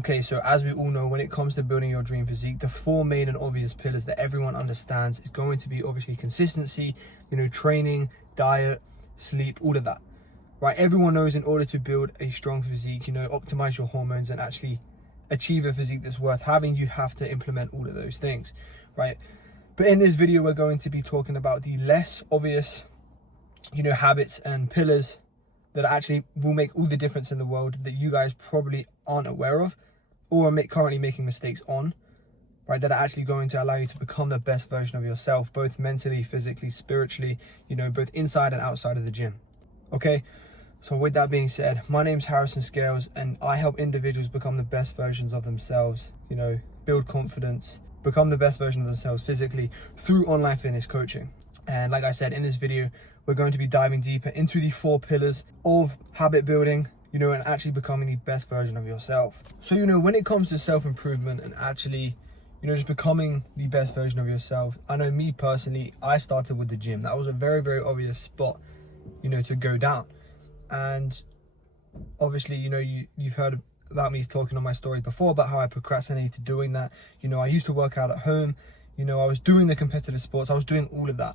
Okay, so as we all know, when it comes to building your dream physique, the four main and obvious pillars that everyone understands is going to be obviously consistency, training, diet, sleep, all of that, right? Everyone knows in order to build a strong physique, optimize your hormones and actually achieve a physique that's worth having, you have to implement all of those things, right? But in this video, we're going to be talking about the less obvious, habits and pillars that actually will make all the difference in the world that you guys probably aren't aware of or are currently making mistakes on, right? That are actually going to allow you to become the best version of yourself, both mentally, physically, spiritually, both inside and outside of the gym. Okay, so with that being said, my name's Harrison Scales and I help individuals become the best versions of themselves, build confidence, become the best version of themselves physically through online fitness coaching. And like I said, in this video, we're going to be diving deeper into the four pillars of habit building, and actually becoming the best version of yourself. So, when it comes to self-improvement and actually, just becoming the best version of yourself, I know me personally, I started with the gym. That was a very, very obvious spot, to go down. And obviously, you've heard about me talking on my story before about how I procrastinated doing that. I used to work out at home, I was doing the competitive sports, I was doing all of that,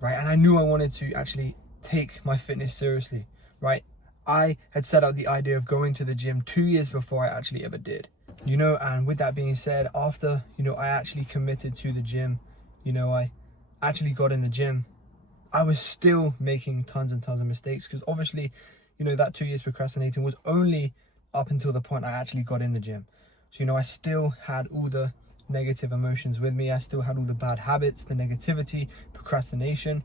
right? And I knew I wanted to actually take my fitness seriously, right? I had set out the idea of going to the gym 2 years before I actually ever did, and with that being said, after, I actually committed to the gym, I actually got in the gym, I was still making tons and tons of mistakes because obviously, that 2 years procrastinating was only up until the point I actually got in the gym. So, I still had all the negative emotions with me. I still had all the bad habits, the negativity, procrastination,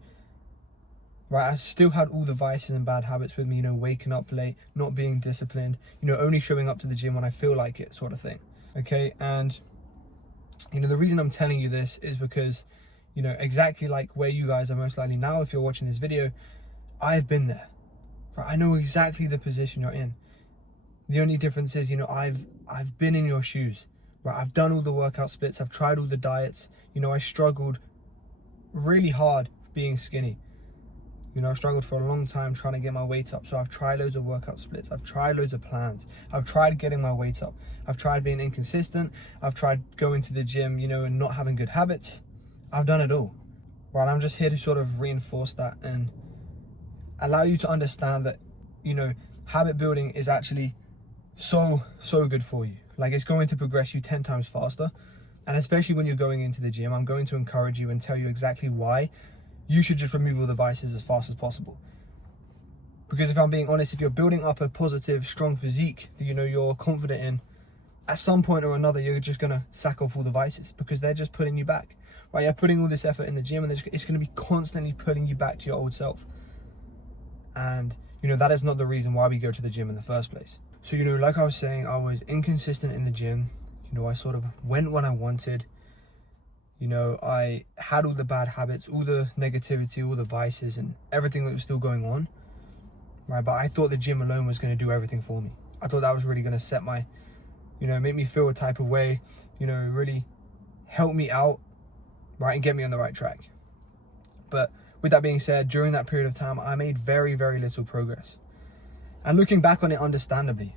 right? I still had all the vices and bad habits with me, waking up late, not being disciplined, only showing up to the gym when I feel like it, sort of thing. Okay, and the reason I'm telling you this is because, exactly like where you guys are most likely now, if you're watching this video, I've been there, right? I know exactly the position you're in. The only difference is, I've been in your shoes, right? I've done all the workout splits, I've tried all the diets, I struggled really hard being skinny. I struggled for a long time trying to get my weight up. So I've tried loads of workout splits. I've tried loads of plans. I've tried getting my weight up. I've tried being inconsistent. I've tried going to the gym, and not having good habits. I've done it all, right? I'm just here to sort of reinforce that and allow you to understand that, habit building is actually so good for you. Like, it's going to progress you 10 times faster. And especially when you're going into the gym, I'm going to encourage you and tell you exactly why you should just remove all the vices as fast as possible. Because if I'm being honest, if you're building up a positive, strong physique that you're confident in, at some point or another, you're just going to sack off all the vices because they're just pulling you back, right? You're putting all this effort in the gym and it's going to be constantly pulling you back to your old self. And, that is not the reason why we go to the gym in the first place. So, like I was saying, I was inconsistent in the gym. I sort of went when I wanted. I had all the bad habits, all the negativity, all the vices and everything that was still going on, right? But I thought the gym alone was going to do everything for me. I thought that was really going to set my, make me feel a type of way, really help me out, right? And get me on the right track. But with that being said, during that period of time, I made very, very little progress. And looking back on it, understandably,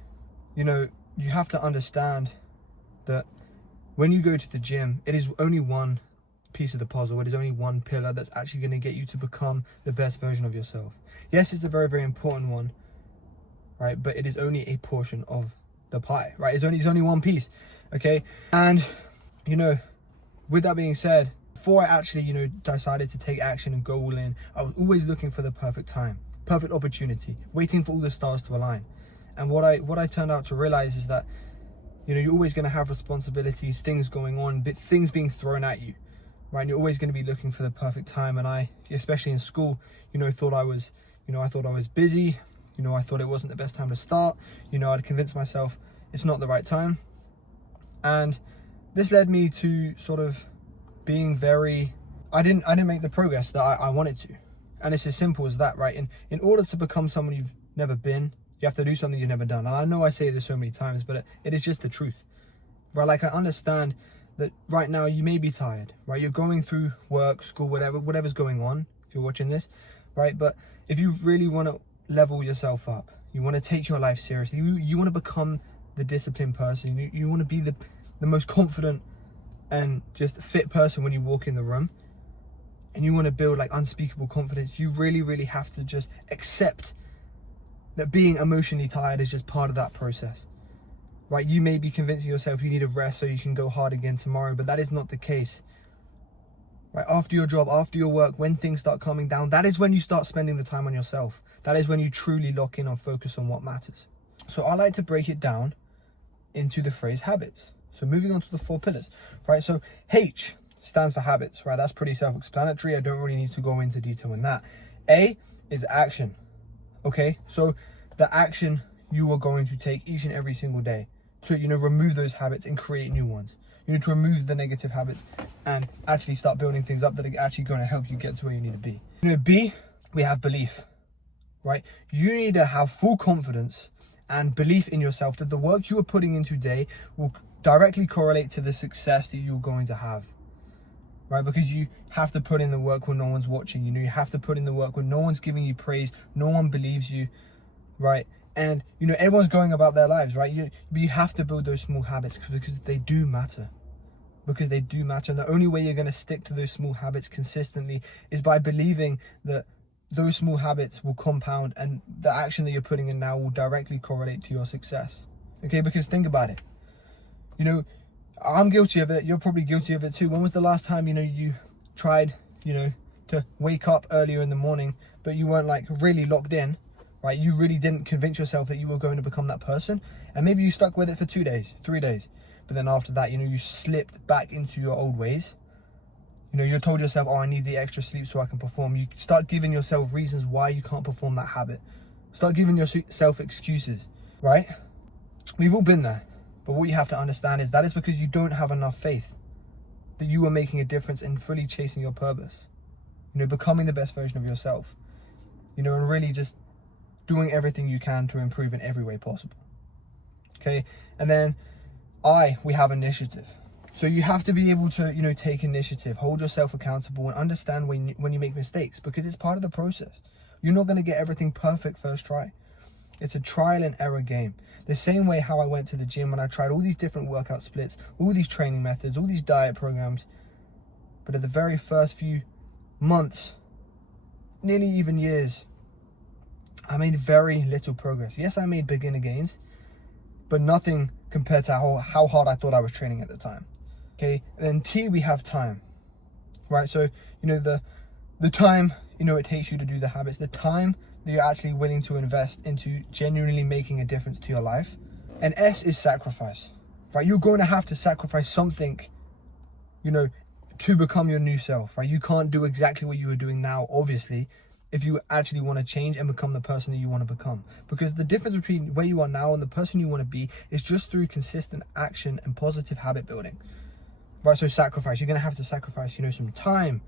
you have to understand that when you go to the gym, it is only one piece of the puzzle. It is only one pillar that's actually going to get you to become the best version of yourself. Yes, it's a very, very important one, right? But it is only a portion of the pie, right? It's only one piece, okay? And, with that being said, before I actually, decided to take action and go all in, I was always looking for the perfect time, perfect opportunity, waiting for all the stars to align. And what I turned out to realize is that, you're always going to have responsibilities, things going on, things being thrown at you, right? And you're always going to be looking for the perfect time. And I, especially in school, thought I was busy. I thought it wasn't the best time to start. I'd convince myself it's not the right time. And this led me to sort of being I didn't make the progress that I wanted to. And it's as simple as that, right? In order to become someone you've never been, you have to do something you've never done. And I know I say this so many times, but it is just the truth, right? Like, I understand that right now you may be tired, right? You're going through work, school, whatever's going on, if you're watching this, right? But if you really want to level yourself up, you want to take your life seriously, you want to become the disciplined person. You want to be the most confident and just fit person when you walk in the room. And you want to build like unspeakable confidence. You really, really have to just accept that being emotionally tired is just part of that process. Right? You may be convincing yourself you need a rest so you can go hard again tomorrow, but that is not the case. Right? After your job, after your work, when things start calming down, that is when you start spending the time on yourself. That is when you truly lock in or focus on what matters. So I like to break it down into the phrase habits. So moving on to the 4 pillars, right? So H stands for habits, right? That's pretty self-explanatory. I don't really need to go into detail in that. A is action, okay? So the action you are going to take each and every single day to, remove those habits and create new ones. You need to remove the negative habits and actually start building things up that are actually going to help you get to where you need to be. B, we have belief, right? You need to have full confidence and belief in yourself that the work you are putting in today will directly correlate to the success that you're going to have. Right, because you have to put in the work when no one's watching. You have to put in the work when no one's giving you praise, no one believes you, right? And everyone's going about their lives, right? You have to build those small habits because they do matter. Because they do matter. And the only way you're going to stick to those small habits consistently is by believing that those small habits will compound and the action that you're putting in now will directly correlate to your success. Okay, because think about it. I'm guilty of it. You're probably guilty of it too. When was the last time, you tried, to wake up earlier in the morning, but you weren't like really locked in, right? You really didn't convince yourself that you were going to become that person. And maybe you stuck with it for 2 days, 3 days. But then after that, you slipped back into your old ways. You told yourself, oh, I need the extra sleep so I can perform. You start giving yourself reasons why you can't perform that habit. Start giving yourself excuses, right? We've all been there. But what you have to understand is that is because you don't have enough faith that you are making a difference in fully chasing your purpose. Becoming the best version of yourself. And really just doing everything you can to improve in every way possible. Okay? And then we have initiative. So you have to be able to, take initiative, hold yourself accountable and understand when you make mistakes because it's part of the process. You're not going to get everything perfect first try. It's a trial and error game. The same way how I went to the gym and I tried all these different workout splits, all these training methods, all these diet programs. But at the very first few months, nearly even years, I made very little progress. Yes, I made beginner gains, but nothing compared to how hard I thought I was training at the time. Okay, and then T, we have time, right? So, the time, it takes you to do the habits, the time that you're actually willing to invest into genuinely making a difference to your life. And S is sacrifice, right? You're going to have to sacrifice something, to become your new self, right? You can't do exactly what you are doing now, obviously, if you actually want to change and become the person that you want to become. Because the difference between where you are now and the person you want to be is just through consistent action and positive habit building, right? So sacrifice, you're going to have to sacrifice, some time,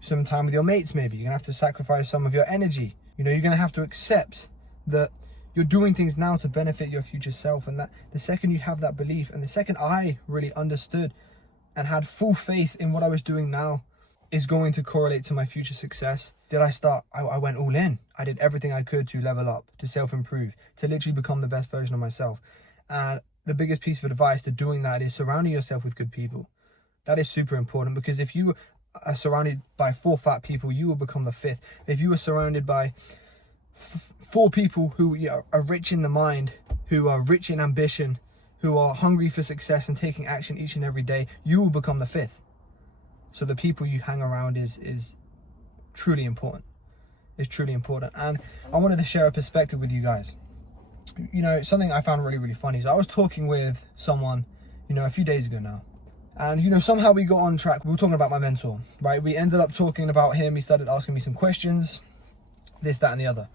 some time with your mates maybe. You're going to have to sacrifice some of your energy. You're going to have to accept that you're doing things now to benefit your future self. And that the second you have that belief and the second I really understood and had full faith in what I was doing now is going to correlate to my future success, I went all in. I did everything I could to level up, to self-improve, to literally become the best version of myself. And the biggest piece of advice to doing that is surrounding yourself with good people. That is super important because if you are surrounded by 4 fat people, you will become the 5th. If you are surrounded by 4 people who are rich in the mind, who are rich in ambition, who are hungry for success and taking action each and every day, you will become the 5th. So the people you hang around is truly important. It's truly important. And I wanted to share a perspective with you guys. Something I found really, really funny. So I was talking with someone, a few days ago now. And, somehow we got on track. We were talking about my mentor, right? We ended up talking about him. He started asking me some questions, this, that, and the other.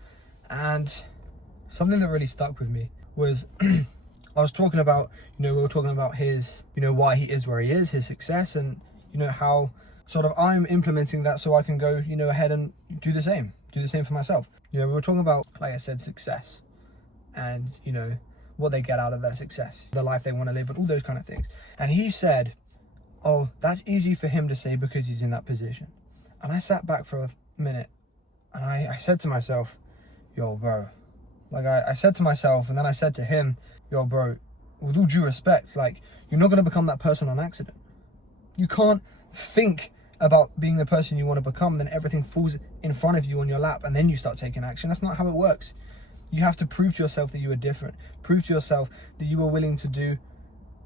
And something that really stuck with me was I was talking about, we were talking about his, why he is where he is, his success, and, how sort of I'm implementing that so I can go, ahead and do the same for myself. We were talking about, like I said, success and, what they get out of that success, the life they want to live and all those kind of things. And he said, oh, that's easy for him to say because he's in that position. And I sat back for a minute and I said to myself, yo, bro, like I said to myself and then I said to him, yo, bro, with all due respect, like, you're not going to become that person on accident. You can't think about being the person you want to become, then everything falls in front of you on your lap, and then you start taking action. That's not how it works. You have to prove to yourself that you are different. Prove to yourself that you are willing to do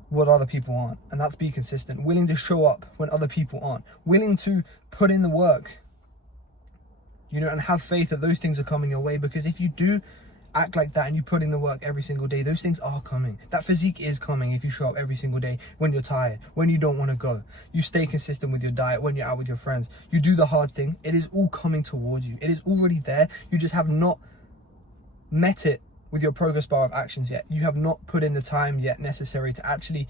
what other people aren't. And that's be consistent. Willing to show up when other people aren't. Willing to put in the work, you know, and have faith that those things are coming your way. Because if you do act like that and you put in the work every single day, those things are coming. That physique is coming if you show up every single day when you're tired, when you don't want to go. You stay consistent with your diet, when you're out with your friends. You do the hard thing. It is all coming towards you. It is already there. You just have not met it with your progress bar of actions yet. You have not put in the time yet necessary to actually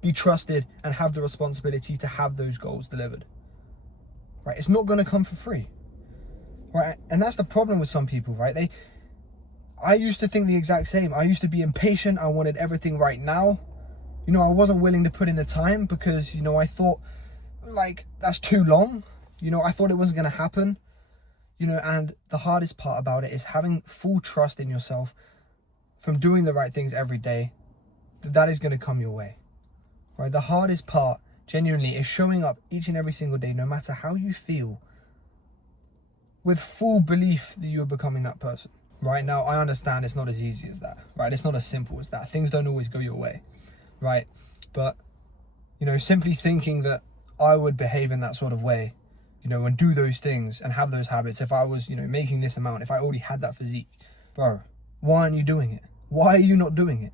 be trusted and have the responsibility to have those goals delivered. Right? It's not going to come for free. Right? And that's the problem with some people, right? I used to think the exact same. I used to be impatient. I wanted everything right now. You know, I wasn't willing to put in the time because, you know, I thought, like, that's too long. You know, I thought it wasn't going to happen. You know, and the hardest part about it is having full trust in yourself from doing the right things every day, that is going to come your way. Right? The hardest part, genuinely, is showing up each and every single day, no matter how you feel, with full belief that you are becoming that person. Right? Now, I understand it's not as easy as that. Right? It's not as simple as that. Things don't always go your way. Right? But, you know, simply thinking that I would behave in that sort of way, you know, and do those things and have those habits, if I was, you know, making this amount, if I already had that physique, bro, why aren't you doing it? Why are you not doing it?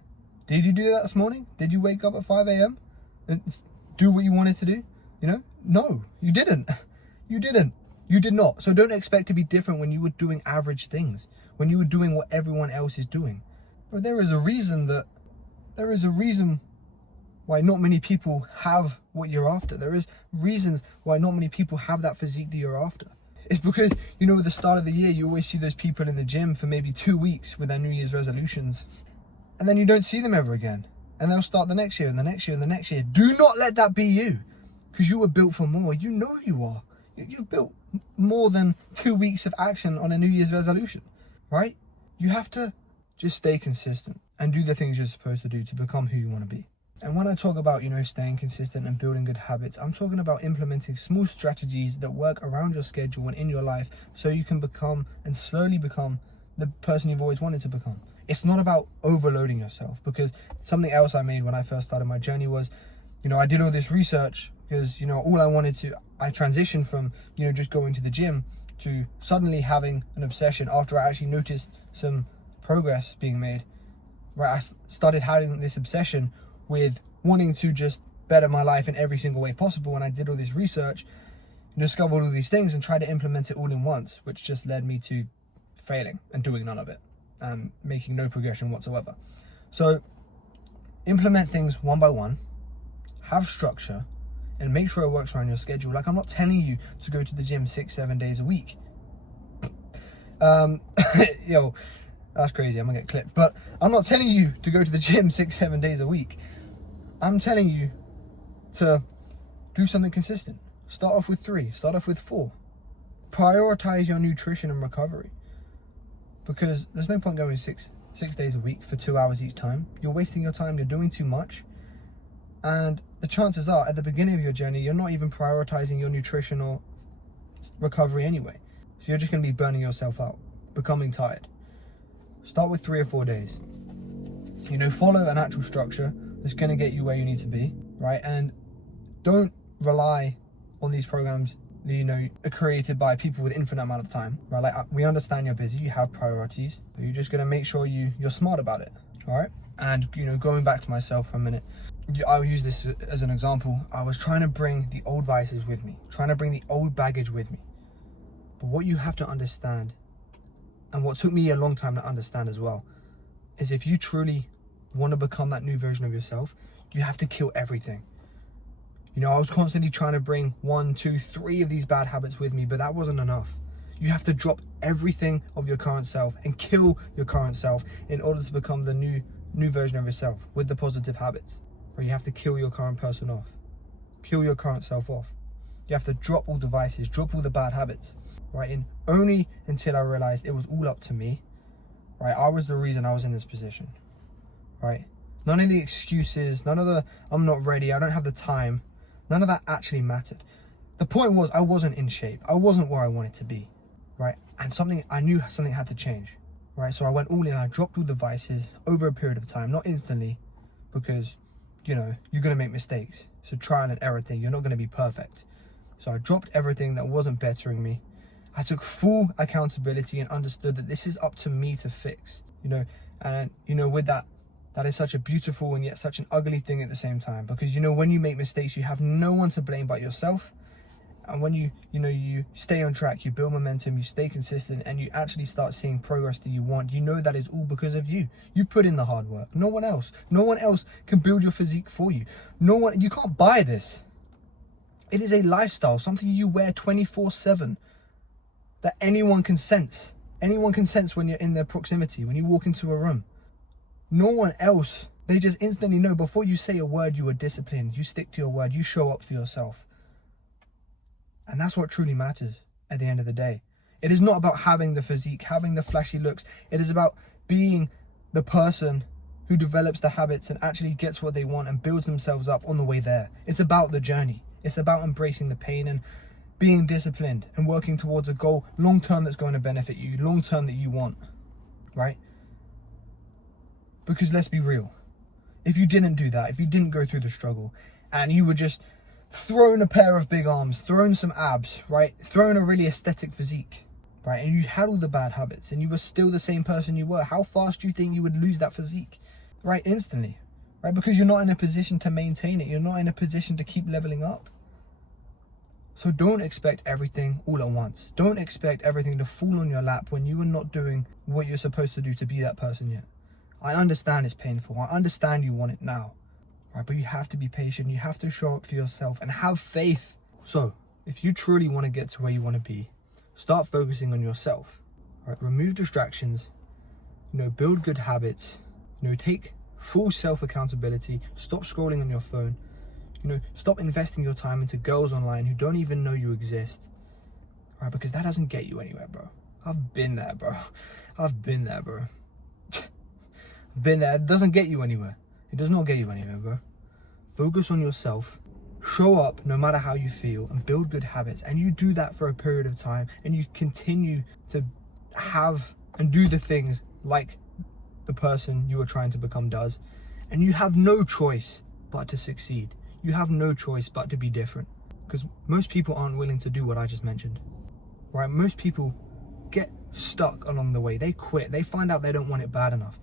Did you do that this morning? Did you wake up at 5 a.m. and do what you wanted to do? You know, no, you didn't. You didn't. You did not. So don't expect to be different when you were doing average things, when you were doing what everyone else is doing. But there is a reason why not many people have what you're after. There is reasons why not many people have that physique that you're after. It's because, you know, at the start of the year, you always see those people in the gym for maybe 2 weeks with their New Year's resolutions. And then you don't see them ever again. And they'll start the next year and the next year and the next year. Do not let that be you. Because you were built for more. You know you are. You're built more than 2 weeks of action on a New Year's resolution. Right? You have to just stay consistent and do the things you're supposed to do to become who you want to be. And when I talk about, you know, staying consistent and building good habits, I'm talking about implementing small strategies that work around your schedule and in your life so you can become and slowly become the person you've always wanted to become. It's not about overloading yourself, because something else I made when I first started my journey was, you know, I did all this research because, you know, I transitioned from, you know, just going to the gym to suddenly having an obsession after I actually noticed some progress being made. Right, I started having this obsession with wanting to just better my life in every single way possible. And I did all this research, discovered all these things and tried to implement it all in once, which just led me to failing and doing none of it and making no progression whatsoever. So implement things one by one, have structure, and make sure it works around your schedule. Like, I'm not telling you to go to the gym 6-7 days a week. Yo, that's crazy, I'm gonna get clipped. But I'm not telling you to go to the gym 6-7 days a week. I'm telling you to do something consistent. Start off with 3, start off with 4. Prioritize your nutrition and recovery. Because there's no point going six days a week for 2 hours each time. You're wasting your time, you're doing too much. And the chances are, at the beginning of your journey, you're not even prioritizing your nutritional recovery anyway. So you're just gonna be burning yourself out, becoming tired. Start with 3 or 4 days. You know, follow an actual structure that's going to get you where you need to be, right? And don't rely on these programs that, you know, are created by people with infinite amount of time, right? Like, we understand you're busy, you have priorities, but you're just going to make sure you're smart about it, all right? And, you know, going back to myself for a minute, I'll use this as an example. I was trying to bring the old vices with me, trying to bring the old baggage with me. But what you have to understand, and what took me a long time to understand as well, is if you truly want to become that new version of yourself, you have to kill everything. You know, I was constantly trying to bring 1, 2, 3 of these bad habits with me, but that wasn't enough. You have to drop everything of your current self and kill your current self in order to become the new version of yourself with the positive habits. Or you have to kill your current person off. Kill your current self off. You have to drop all the vices, drop all the bad habits. Right, and only until I realized it was all up to me, right? I was the reason I was in this position, right? None of the excuses, none of the I'm not ready, I don't have the time, none of that actually mattered. The point was, I wasn't in shape. I wasn't where I wanted to be, right? And I knew something had to change, right? So I went all in. I dropped all the vices over a period of time, not instantly, because, you know, you're going to make mistakes. It's a trial and error thing. You're not going to be perfect. So I dropped everything that wasn't bettering me. I took full accountability and understood that this is up to me to fix, you know, and, you know, with that is such a beautiful and yet such an ugly thing at the same time, because, you know, when you make mistakes, you have no one to blame but yourself. And when you stay on track, you build momentum, you stay consistent, and you actually start seeing progress that you want, you know that is all because of you. You put in the hard work. No one else can build your physique for you. You can't buy this. It is a lifestyle, something you wear 24/7 that anyone can sense. Anyone can sense when you're in their proximity, when you walk into a room. No one else, they just instantly know. Before you say a word, you are disciplined, you stick to your word, you show up for yourself. And that's what truly matters at the end of the day. It is not about having the physique, having the flashy looks. It is about being the person who develops the habits and actually gets what they want and builds themselves up on the way there. It's about the journey. It's about embracing the pain and being disciplined and working towards a goal long-term that's going to benefit you, long-term that you want, right? Because let's be real. If you didn't do that, if you didn't go through the struggle and you were just thrown a pair of big arms, thrown some abs, right? Thrown a really aesthetic physique, right? And you had all the bad habits and you were still the same person you were, how fast do you think you would lose that physique? Right? Instantly, right? Because you're not in a position to maintain it. You're not in a position to keep leveling up. So don't expect everything all at once. Don't expect everything to fall on your lap when you are not doing what you're supposed to do to be that person yet. I understand it's painful. I understand you want it now. Right, but you have to be patient. You have to show up for yourself and have faith. So if you truly want to get to where you want to be, start focusing on yourself. Right, remove distractions. You know, build good habits. You know, take full self-accountability. Stop scrolling on your phone. You know, stop investing your time into girls online who don't even know you exist. Right, because that doesn't get you anywhere, bro. I've been there, bro. I've been there, bro. Been there. It doesn't get you anywhere. It does not get you anywhere, bro. Focus on yourself. Show up no matter how you feel and build good habits. And you do that for a period of time and you continue to have and do the things like the person you are trying to become does. And you have no choice but to succeed. You have no choice but to be different. Because most people aren't willing to do what I just mentioned. Right? Most people get stuck along the way. They quit. They find out they don't want it bad enough.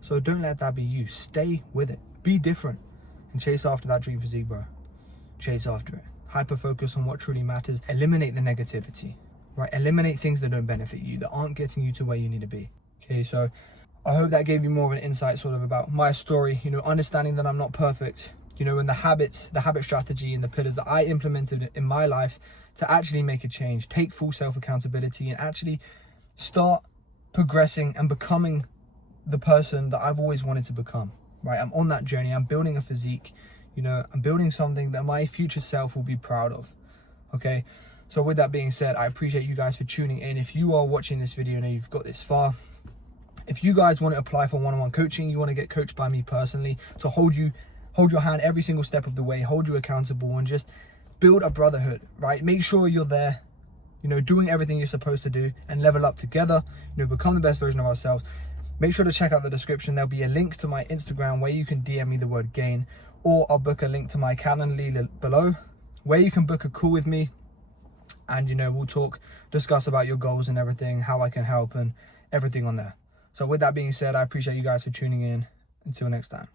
So don't let that be you. Stay with it. Be different. And chase after that dream physique, bro. Chase after it. Hyper focus on what truly matters. Eliminate the negativity. Right? Eliminate things that don't benefit you, that aren't getting you to where you need to be. Okay, so I hope that gave you more of an insight sort of about my story. You know, understanding that I'm not perfect. You know, and the habit strategy and the pillars that I implemented in my life to actually make a change. Take full self-accountability and actually start progressing and becoming the person that I've always wanted to become, right? I'm on that journey. I'm building a physique, you know, I'm building something that my future self will be proud of, okay? So with that being said, I appreciate you guys for tuning in. If you are watching this video and you've got this far, if you guys want to apply for one-on-one coaching, you want to get coached by me personally to hold your hand every single step of the way, hold you accountable and just build a brotherhood, right? Make sure you're there, you know, doing everything you're supposed to do and level up together, you know, become the best version of ourselves. Make sure to check out the description. There'll be a link to my Instagram where you can DM me the word gain, or I'll book a link to my Calendly below where you can book a call with me and, you know, we'll discuss about your goals and everything, how I can help and everything on there. So with that being said, I appreciate you guys for tuning in. Until next time.